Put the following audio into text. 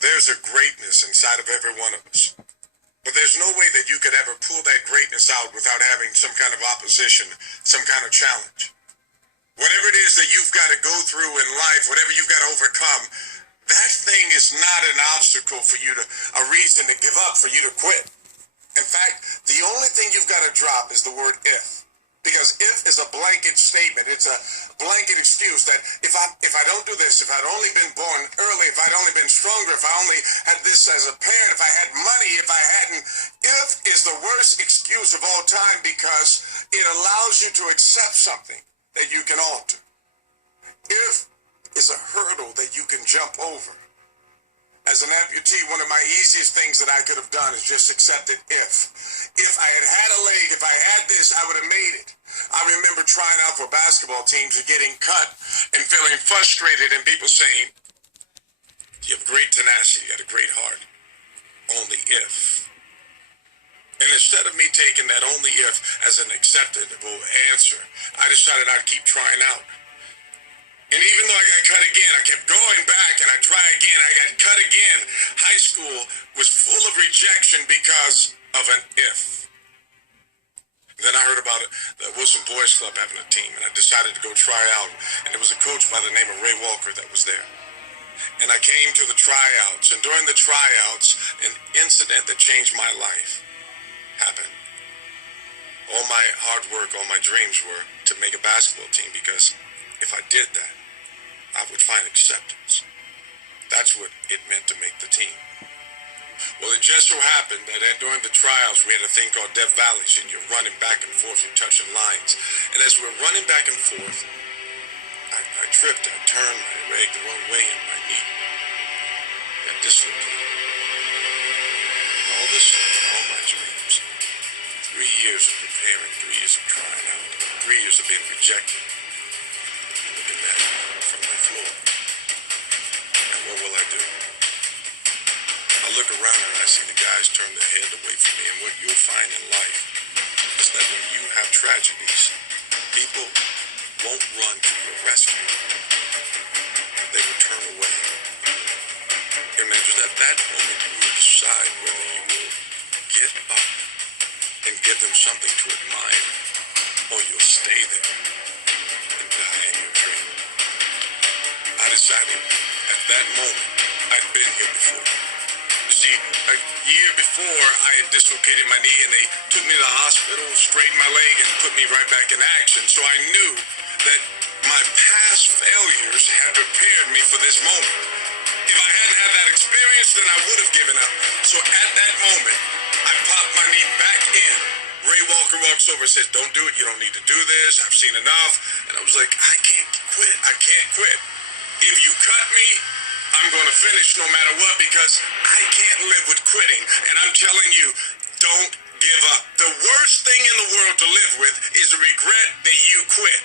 There's a greatness inside of every one of us. But there's no way that you could ever pull that greatness out without having some kind of opposition, some kind of challenge. Whatever it is that you've got to go through in life, whatever you've got to overcome, that thing is not an obstacle for you to, a reason to give up, for you to quit. In fact, the only thing you've got to drop is the word if. Because if is a blanket statement. It's a blanket excuse that if I don't do this, if I'd only been born early, if I'd only been stronger, if I only had this as a parent, if I had money, if I hadn't. If is the worst excuse of all time because it allows you to accept something that you can alter. If is a hurdle that you can jump over. As an amputee, one of my easiest things that I could have done is just accepted if. If I had had a leg, if I had this, I would have made it. I remember trying out for basketball teams and getting cut and feeling frustrated and people saying, you have great tenacity, you got a great heart. Only if. And instead of me taking that only if as an acceptable answer, I decided I'd keep trying out. And even though I got cut again, I kept going back and I try again. I got cut again. High school was full of rejection because of an if. And then I heard about it, the Wilson Boys Club having a team, and I decided to go try out. And there was a coach by the name of Ray Walker that was there. And I came to the tryouts, and during the tryouts, an incident that changed my life happened. All my hard work, all my dreams were to make a basketball team, because if I did that, I would find acceptance. That's what it meant to make the team. Well, it just so happened that during the trials, we had a thing called Death Valleys, and you're running back and forth, you're touching lines. And as we're running back and forth, I tripped, I turned my leg the wrong way, and my knee got dislocated. All this stuff, all my dreams. 3 years of preparing, 3 years of trying out, 3 years of being rejected. Looking at it from my floor. And what will I do? I look around and I see the guys turn their head away from me. And what you'll find in life is that when you have tragedies, people won't run to your rescue. They will turn away. And it's at that moment you will decide whether you will get up and give them something to admire, or you'll stay there and die in your dream. I decided at that moment I'd been here before. You see, a year before I had dislocated my knee and they took me to the hospital, straightened my leg and put me right back in action. So I knew that my past failures had prepared me for this moment. If I hadn't had that experience, then I would have given up. So at that moment, I popped my knee back in. Ray Walker walks over and says, don't do it. You don't need to do this. I've seen enough. And I was like, I can't quit. I can't quit. If you cut me, I'm going to finish no matter what, because I can't live with quitting. And I'm telling you, don't give up. The worst thing in the world to live with is the regret that you quit.